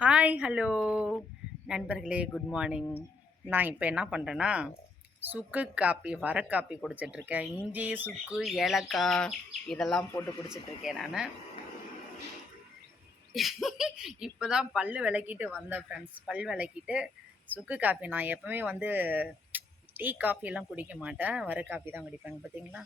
Hi hello நண்பர்களே, good morning. நான் இப்போ என்ன பண்ணுறேன்னா, சுக்கு காப்பி வர காப்பி குடிச்சிட்ருக்கேன். இஞ்சி, சுக்கு, ஏலக்காய் இதெல்லாம் போட்டு குடிச்சிட்ருக்கேன் நான். இப்போ தான் பல் விளக்கிட்டு வந்தேன் ஃப்ரெண்ட்ஸ். பல் விளக்கிட்டு சுக்கு காப்பி. நான் எப்போவுமே வந்து டீ காஃபியெல்லாம் குடிக்க மாட்டேன், வர காப்பி தான் குடிப்பேங்க. பார்த்தீங்களா,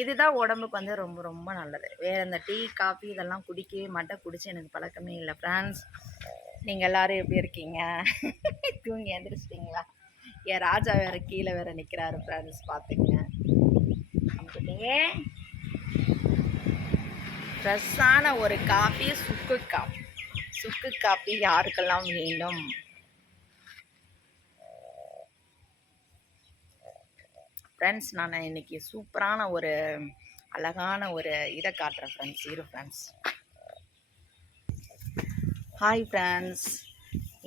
இதுதான் உடம்புக்கு வந்து ரொம்ப ரொம்ப நல்லது. வேறு இந்த டீ காஃபி இதெல்லாம் குடிக்கவே மாட்டேன், குடிச்சு எனக்கு பழக்கமே இல்லை ஃப்ரெண்ட்ஸ். நீங்கள் எல்லோரும் எப்படி இருக்கீங்க? தூங்கி எழுந்திரிச்சிட்டிங்களா? என் ராஜா வேறு கீழே வேறு நிற்கிறாரு ஃப்ரெண்ட்ஸ், பார்த்துங்க. அப்படியே ஃப்ரெஷ்ஷான ஒரு காஃபி, சுக்கு காஃபி. சுக்கு காஃபி யாருக்கெல்லாம் வேண்டும்? ஃப்ரெண்ட்ஸ், நான் இன்றைக்கி சூப்பரான ஒரு அழகான ஒரு இதை காட்டுறேன் ஃப்ரெண்ட்ஸ். Friends, hi friends.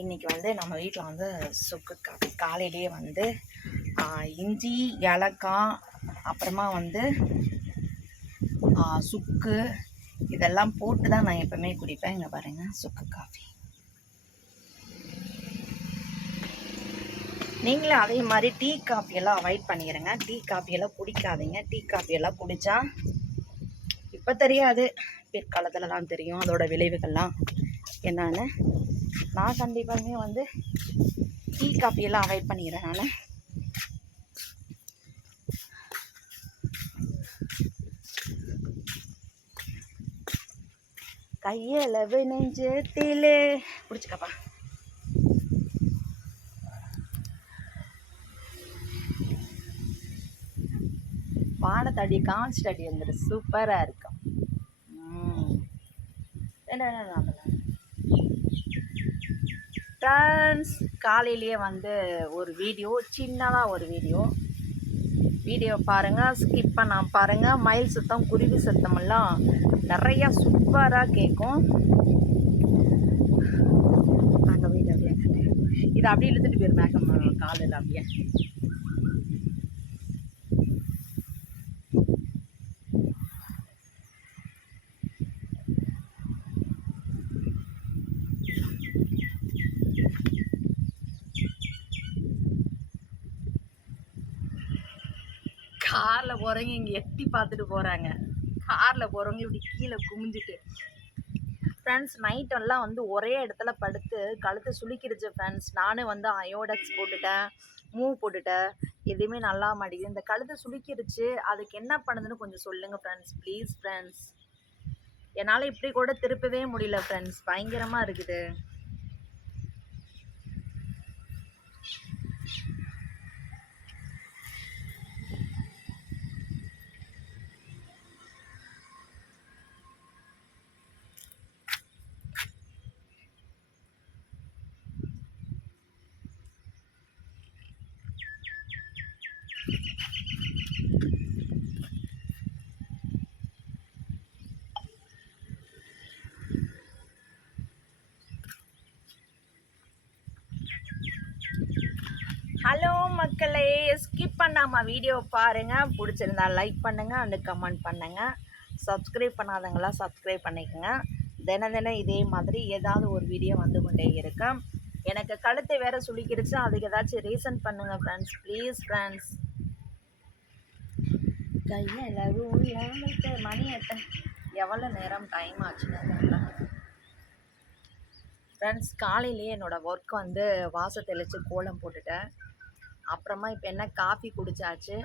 இன்றைக்கி வந்து நம்ம வீட்டில் வந்து சுக்கு காஃபி. காலையிலேயே வந்து இஞ்சி, ஏலக்காய், அப்புறமா வந்து சுக்கு இதெல்லாம் போட்டு தான் நான் எப்போவுமே குடிப்பேன். இங்கே பாருங்கள், சுக்கு காஃபி. நீங்களும் அதே மாதிரி டீ காஃபியெல்லாம் அவாய்ட் பண்ணிடுங்க. டீ காஃபியெல்லாம் குடிக்காதீங்க. டீ காஃபியெல்லாம் குடித்தா இப்போ தெரியாது, பிற்காலத்தில் தான் தெரியும் அதோட விளைவுகள்லாம் என்னன்னு. நான் கண்டிப்பாகவே வந்து டீ காஃபியெல்லாம் அவாய்ட் பண்ணிடுறேன் நான். கையளவு நெஞ்சத்திலே பிடிச்சிக்கப்பா. வானத்தடி கான்ஸ்டடி வந்துட்டு சூப்பராக இருக்கும். ஃப்ரெண்ட்ஸ், காலையிலேயே வந்து ஒரு வீடியோ, சின்னதாக ஒரு வீடியோ பாருங்கள், ஸ்கிப் பண்ணாமல் பாருங்கள். மயில் சத்தம், குருவி சத்தமெல்லாம் நிறையா சூப்பராக கேட்கும். அங்கே வீடியோ இதை அப்படியே இழுத்துட்டு போயிரு மேக்கம் காலில் அப்படியே. காரில் போகிறவங்க இங்கே எட்டி பார்த்துட்டு போகிறாங்க. காரில் போகிறவங்க இப்படி கீழே குமிஞ்சிட்டு. ஃப்ரெண்ட்ஸ், நைட்டெல்லாம் வந்து ஒரே இடத்துல படுத்து கழுத்து சுளிக்கிடுச்சு ஃப்ரெண்ட்ஸ். நானும் வந்து அயோடெக்ஸ் போட்டுட்டேன், மூவ் போட்டுட்டேன், எதுவுமே நல்லா மாட்டேங்குது. இந்த கழுத்து சுளிக்கிடுச்சு, அதுக்கு என்ன பண்ணுதுன்னு கொஞ்சம் சொல்லுங்கள் ஃப்ரெண்ட்ஸ், ப்ளீஸ் ஃப்ரெண்ட்ஸ். என்னால் இப்படி கூட திருப்பவே முடியல ஃப்ரெண்ட்ஸ், பயங்கரமாக இருக்குது. ஹலோ மக்களே, ஸ்கிப் பண்ணாமல் வீடியோ பாருங்கள். பிடிச்சிருந்தா லைக் பண்ணுங்கள் அண்டு கமெண்ட் பண்ணுங்கள். சப்ஸ்கிரைப் பண்ணாதவங்களாம் சப்ஸ்கிரைப் பண்ணிக்கோங்க. தினம் இதே மாதிரி ஏதாவது ஒரு வீடியோ வந்து கொண்டே இருக்கும். எனக்கு கழுத்தை வேறு சுளிக்கிடுச்சு, அதுக்கு ஏதாச்சும் ரீசன் பண்ணுங்கள் ஃப்ரெண்ட்ஸ், ப்ளீஸ் ஃப்ரெண்ட்ஸ். கையில் மணி எவ்வளோ நேரம் டைம் ஆச்சுன்னு தெரியல ஃப்ரெண்ட்ஸ். காலையிலேயே என்னோடய ஒர்க் வந்து வாசல் தெளித்து கோலம் போட்டுட்டேன். அப்புறமா இப்போ என்ன காஃபி குடித்தாச்சு.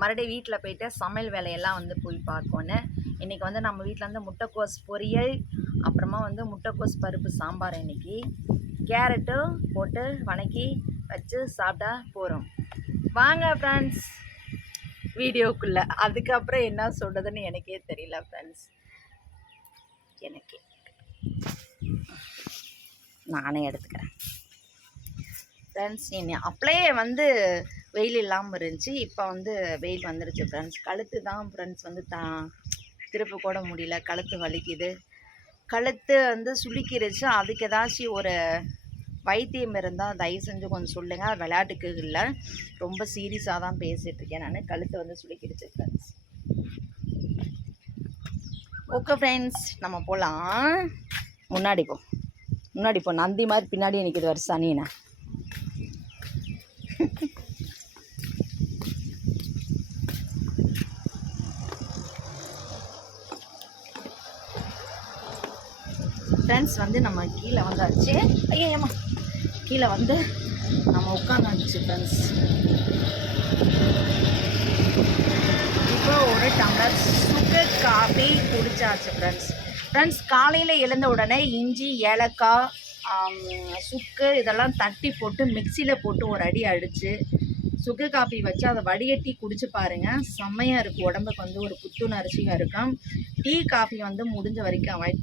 மறுபடியும் வீட்டில் போய்ட்டு சமையல் வேலையெல்லாம் வந்து போய் பார்க்கணும். இன்றைக்கி வந்து நம்ம வீட்டில் வந்து முட்டைக்கோஸ் பொரியல், அப்புறமா வந்து முட்டைக்கோஸ் பருப்பு சாம்பார், இன்றைக்கி கேரட்டும் போட்டு வணக்கி வச்சு சாப்பிட்டா போகிறோம். வாங்க ஃப்ரெண்ட்ஸ் வீடியோக்குள்ளே. அதுக்கப்புறம் என்ன சொல்கிறதுன்னு எனக்கே தெரியல ஃப்ரெண்ட்ஸ். நானே எடுத்துக்கிறேன் ஃப்ரெண்ட்ஸ். அப்படியே வந்து வெயில் இல்லாமல் இருந்துச்சு, இப்போ வந்து வெயில் வந்துருச்சு ஃப்ரெண்ட்ஸ். கழுத்து தான் ஃப்ரெண்ட்ஸ் வந்து திருப்ப கூட முடியல, கழுத்து வலிக்குது, கழுத்து வந்து சுளுக்கிருச்சு. அதுக்கு ஏதாச்சும் ஒரு வைத்தியம் இருந்தால் தயவு செஞ்சு கொஞ்சம் சொல்லுங்கள். விளையாட்டுக்கு இல்லை, ரொம்ப சீரியஸாக தான் பேசிகிட்ருக்கேன் நான். கழுத்து வந்து சுளுக்கிடுச்சு ஃப்ரெண்ட்ஸ். ஓகே ஃப்ரெண்ட்ஸ், நம்ம போகலாம். முன்னாடி போ, நந்தி மாதிரி பின்னாடியே நிற்கிது வர சனினா. ஃப்ரெண்ட்ஸ் வந்து நம்ம கீழே வந்தாச்சு. ஐயம்மா, கீழே வந்து நம்ம உட்காந்தாச்சு ஃப்ரெண்ட்ஸ். இப்போ ஒரு டம்ளர் சுகர் காஃபி குடிச்சாச்சு ஃப்ரெண்ட்ஸ். காலையில் எழுந்த உடனே இஞ்சி, ஏலக்காய், சுக்கு இதெல்லாம் தட்டி போட்டு மிக்சியில் போட்டு ஒரு அடி அடித்து சுகர் காஃபி வச்சு அதை வடிகட்டி குடிச்சு பாருங்கள். செம்மையாக இருக்குது, உடம்புக்கு வந்து ஒரு புத்துணர்ச்சியாக இருக்கும். டீ காஃபி வந்து முடிஞ்ச வரைக்கும் அவாய்ட்